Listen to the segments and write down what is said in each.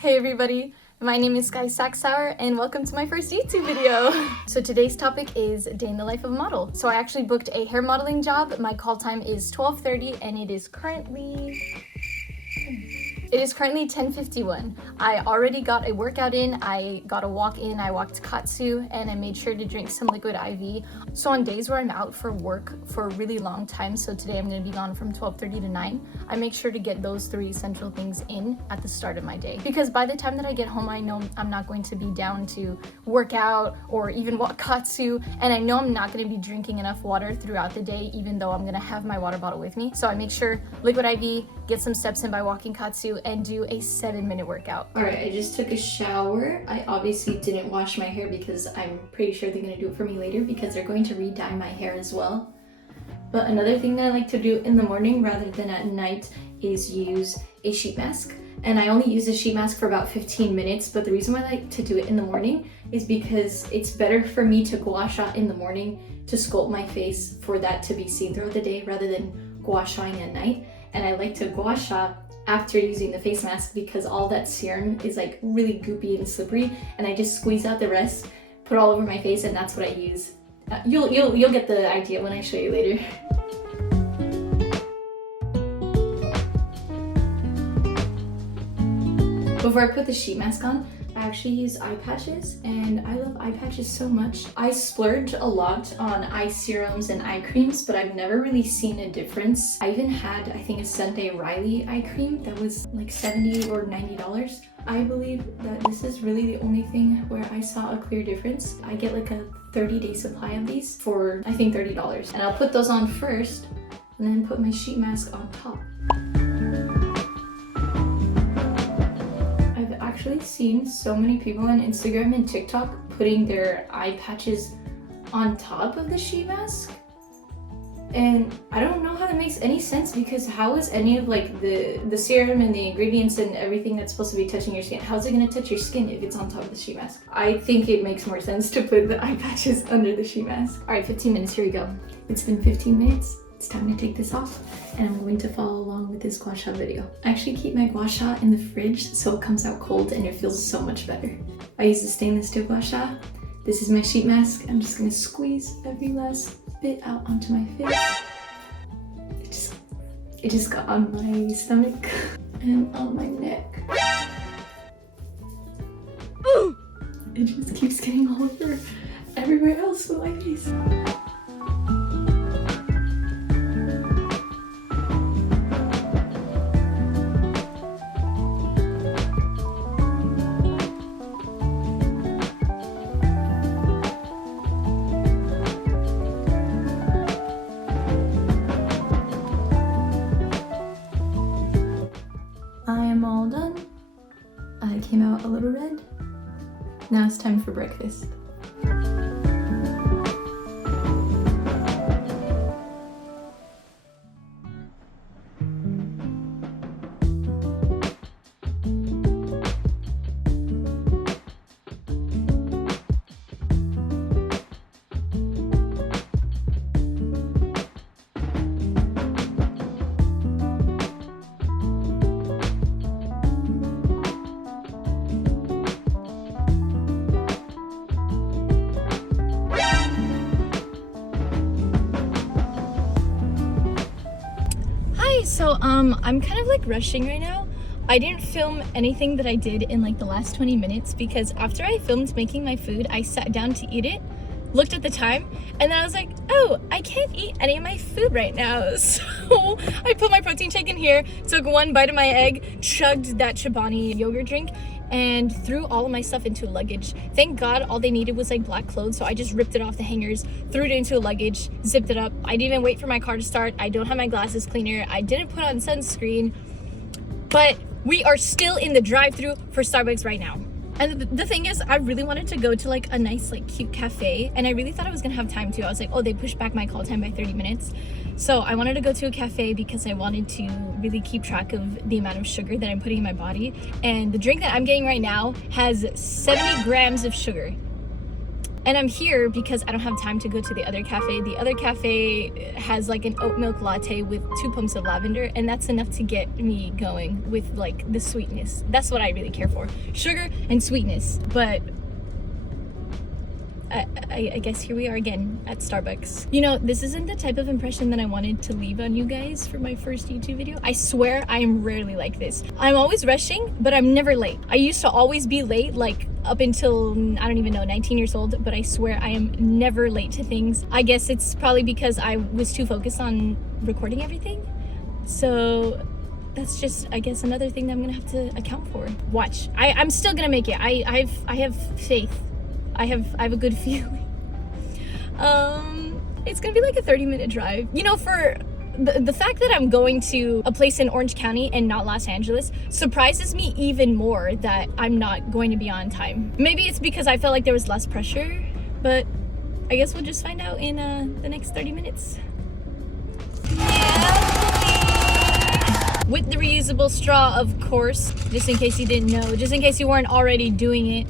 Hey everybody, my name is Sky Saxour and welcome to my first YouTube video. So today's topic is day in the life of a model. So I actually booked a hair modeling job. My call time is 12:30 and it is currently 10:51. I already got a workout in, I got a walk in, I walked Katsu, and I made sure to drink some liquid IV. So on days where I'm out for work for a really long time, so today I'm gonna be gone from 12:30 to 9, I make sure to get those three essential things in at the start of my day. Because by the time that I get home, I know I'm not going to be down to work out or even walk Katsu, and I know I'm not gonna be drinking enough water throughout the day, even though I'm gonna have my water bottle with me. So I make sure liquid IV, get some steps in by walking Katsu, and do a 7-minute workout. All right, I just took a shower. I obviously didn't wash my hair because I'm pretty sure they're gonna do it for me later because they're going to re-dye my hair as well. But another thing that I like to do in the morning rather than at night is use a sheet mask. And I only use a sheet mask for about 15 minutes, but the reason why I like to do it in the morning is because it's better for me to gua sha in the morning to sculpt my face for that to be seen throughout the day rather than gua shaing at night. And I like to gua sha after using the face mask because all that serum is like really goopy and slippery, and I just squeeze out the rest, put it all over my face, and that's what I use. You'll get the idea when I show you later. Before I put the sheet mask on, I actually use eye patches, and I love eye patches so much. I splurge a lot on eye serums and eye creams, but I've never really seen a difference. I even had, I think, a Sunday Riley eye cream that was like $70 or $90. I believe that this is really the only thing where I saw a clear difference. I get like a 30-day supply of these for, I think, $30. And I'll put those on first and then put my sheet mask on top. Actually seen so many people on Instagram and TikTok putting their eye patches on top of the sheet mask, and I don't know how that makes any sense because how is any of like the serum and the ingredients and everything that's supposed to be touching your skin, how's it going to touch your skin if it's on top of the sheet mask? I think it makes more sense to put the eye patches under the sheet mask. All right, 15 minutes, here we go. It's been 15 minutes. It's time to take this off, and I'm going to follow along with this gua sha video. I actually keep my gua sha in the fridge so it comes out cold and it feels so much better. I use the stainless steel gua sha. This is my sheet mask. I'm just gonna squeeze every last bit out onto my face. It just got on my stomach and on my neck. It just keeps getting all over everywhere else with my face. I am all done. I came out a little red. Now it's time for breakfast. So I'm kind of like rushing right now. I didn't film anything that I did in like the last 20 minutes because after I filmed making my food, I sat down to eat it, looked at the time, and then I was like, oh, I can't eat any of my food right now. So I put my protein shake in here, took one bite of my egg, chugged that Chobani yogurt drink, and threw all of my stuff into luggage. Thank God all they needed was like black clothes, so I just ripped it off the hangers, threw it into a luggage, zipped it up. I didn't even wait for my car to start. I don't have my glasses cleaner. I didn't put on sunscreen, but we are still in the drive-thru for Starbucks right now. And the thing is, I really wanted to go to like a nice like cute cafe, and I really thought I was gonna have time to. I was like, oh, they pushed back my call time by 30 minutes. So I wanted to go to a cafe because I wanted to really keep track of the amount of sugar that I'm putting in my body. And the drink that I'm getting right now has 70 grams of sugar. And I'm here because I don't have time to go to the other cafe. The other cafe has like an oat milk latte with 2 pumps of lavender, and that's enough to get me going with like the sweetness. That's what I really care for. Sugar and sweetness. But I guess here we are again at Starbucks. You know, this isn't the type of impression that I wanted to leave on you guys for my first YouTube video. I swear I am rarely like this. I'm always rushing, but I'm never late. I used to always be late, like up until, I don't even know, 19 years old, but I swear I am never late to things. I guess it's probably because I was too focused on recording everything. So that's just, I guess, another thing that I'm gonna have to account for. Watch, I'm still gonna make it. I have faith. I have a good feeling. It's gonna be like a 30-minute drive. You know, for the fact that I'm going to a place in Orange County and not Los Angeles surprises me even more that I'm not going to be on time. Maybe it's because I felt like there was less pressure, but I guess we'll just find out in the next 30 minutes. Yeah. With the reusable straw, of course, just in case you didn't know, just in case you weren't already doing it.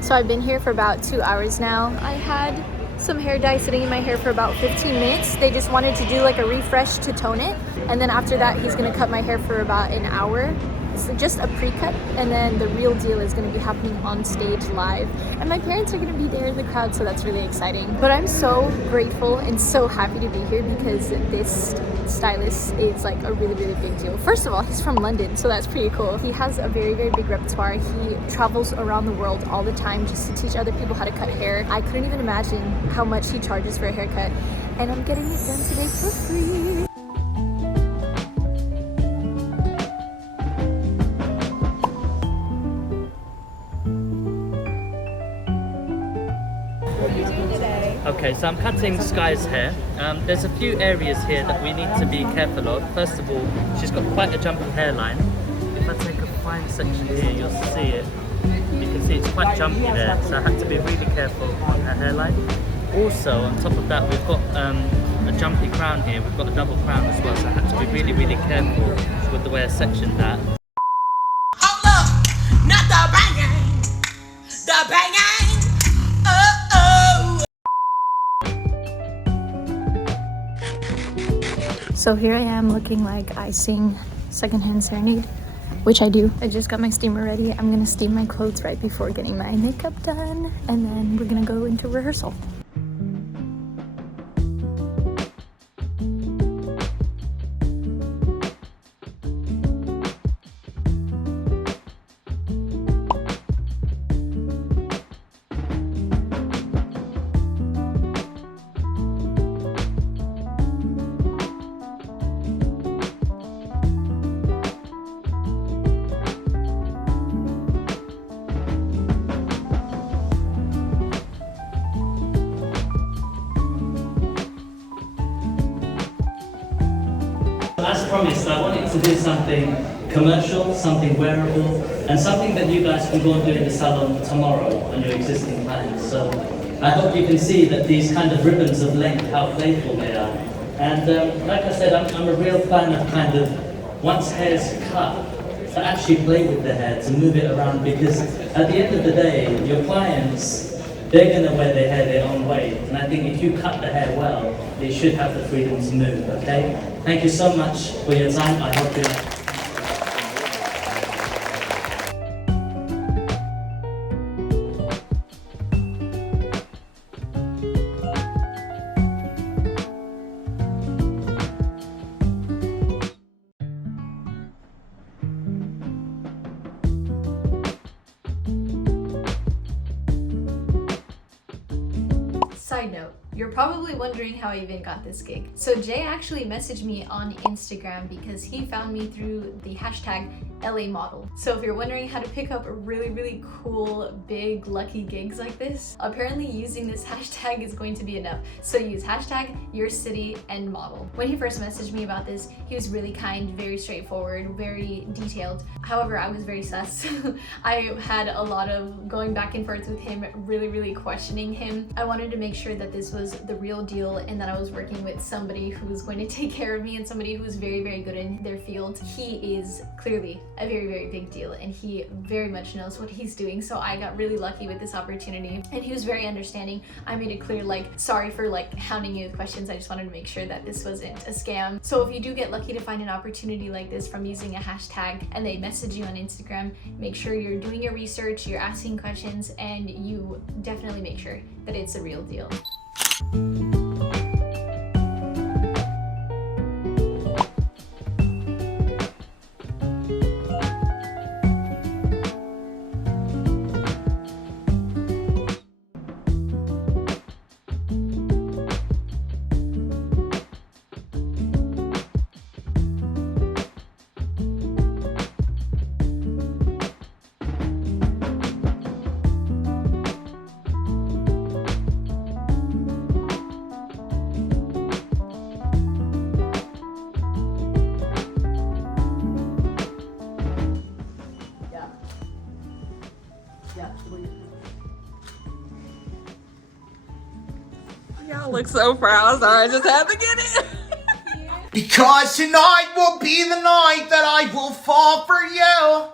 So I've been here for about 2 hours now. I had some hair dye sitting in my hair for about 15 minutes. They just wanted to do like a refresh to tone it. And then after that, he's gonna cut my hair for about an hour. So just a pre-cut, and then the real deal is going to be happening on stage live. And my parents are going to be there in the crowd, so that's really exciting. But I'm so grateful and so happy to be here because this stylist is like a really, really big deal. First of all, he's from London, so that's pretty cool. He has a very, very big repertoire. He travels around the world all the time just to teach other people how to cut hair. I couldn't even imagine how much he charges for a haircut. And I'm getting it done today for free. Okay, so I'm cutting Sky's hair. There's a few areas here that we need to be careful of. First of all, she's got quite a jumpy hairline. If I take a fine section here, you'll see it. You can see it's quite jumpy there, so I have to be really careful on her hairline. Also, on top of that, we've got a jumpy crown here. We've got a double crown as well, so I have to be really, really careful with the way I section that. Hold up, not the banging, the banging. So here I am looking like I sing Secondhand Serenade, which I do. I just got my steamer ready. I'm gonna steam my clothes right before getting my makeup done, and then we're gonna go into rehearsal. As promised, I wanted to do something commercial, something wearable, and something that you guys can go and do in the salon tomorrow on your existing clients. So I hope you can see that these kind of ribbons of length, how playful they are. And like I said, I'm a real fan of kind of, once hair's cut, to actually play with the hair, to move it around, because at the end of the day, your clients, they're going to wear their hair their own way. And I think if you cut the hair well, they should have the freedom to move, okay? Thank you so much for your time. I hope you Side note, you're probably wondering how I even got this gig. So Jay actually messaged me on Instagram because he found me through the hashtag LA model. So if you're wondering how to pick up really cool, big, lucky gigs like this, apparently using this hashtag is going to be enough. So use hashtag your city and model. When he first messaged me about this, he was really kind, very straightforward, very detailed. However, I was very sus. I had a lot of going back and forth with him, really questioning him. I wanted to make sure that this was the real deal and that I was working with somebody who was going to take care of me and somebody who was very good in their field. He is clearly a very big deal and he very much knows what he's doing, so I got really lucky with this opportunity and he was very understanding. I made it clear, like, sorry for like hounding you with questions, I just wanted to make sure that this wasn't a scam. So if you do get lucky to find an opportunity like this from using a hashtag and they message you on Instagram, make sure you're doing your research, you're asking questions, and you definitely make sure that it's a real deal. Y'all look so proud. Sorry, I just had to get it. Because tonight will be the night that I will fall for you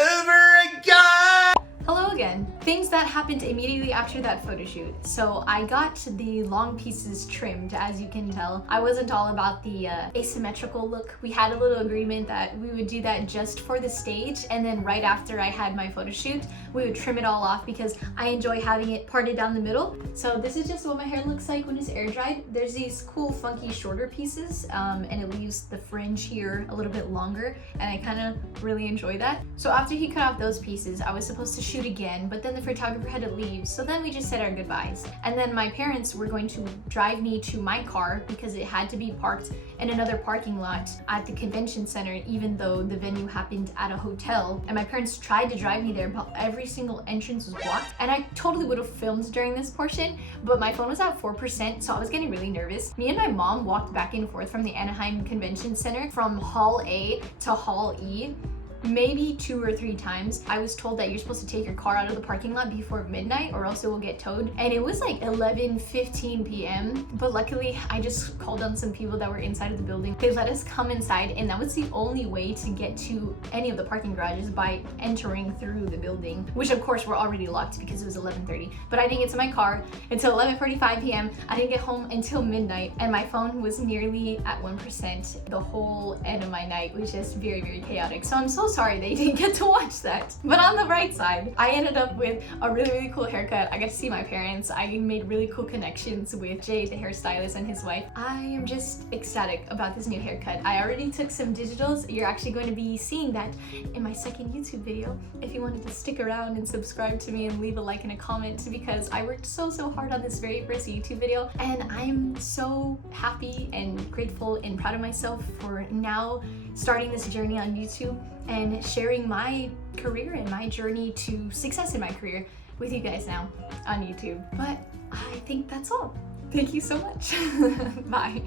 over again. Hello again. Things that happened immediately after that photo shoot. So I got the long pieces trimmed, as you can tell. I wasn't all about the asymmetrical look. We had a little agreement that we would do that just for the stage, and then right after I had my photo shoot, we would trim it all off because I enjoy having it parted down the middle. So this is just what my hair looks like when it's air dried. There's these cool funky shorter pieces and it leaves the fringe here a little bit longer, and I kind of really enjoy that. So after he cut off those pieces, I was supposed to shoot again, but then the photographer had to leave, so then we just said our goodbyes. And then my parents were going to drive me to my car because it had to be parked in another parking lot at the convention center, even though the venue happened at a hotel. And my parents tried to drive me there, but every single entrance was blocked. And I totally would have filmed during this portion, but my phone was at 4%, so I was getting really nervous. Me and my mom walked back and forth from the Anaheim Convention Center from Hall A to Hall E maybe 2 or 3 times. I was told that you're supposed to take your car out of the parking lot before midnight or else it will get towed. And it was like 11:15 p.m. But luckily I just called on some people that were inside of the building. They let us come inside, and that was the only way to get to any of the parking garages, by entering through the building, which of course were already locked because it was 11:30. But I didn't get to my car until 11:45 p.m. I didn't get home until midnight, and my phone was nearly at 1%. The whole end of my night was just very chaotic. So I'm so sorry they didn't get to watch that. But on the bright side, I ended up with a really cool haircut. I got to see my parents. I made really cool connections with Jay, the hairstylist, and his wife. I am just ecstatic about this new haircut. I already took some digitals. You're actually going to be seeing that in my second YouTube video. If you wanted to stick around and subscribe to me and leave a like and a comment, because I worked so hard on this very first YouTube video, and I'm so happy and grateful and proud of myself for now starting this journey on YouTube and sharing my career and my journey to success in my career with you guys now on YouTube. But I think that's all. Thank you so much. Bye.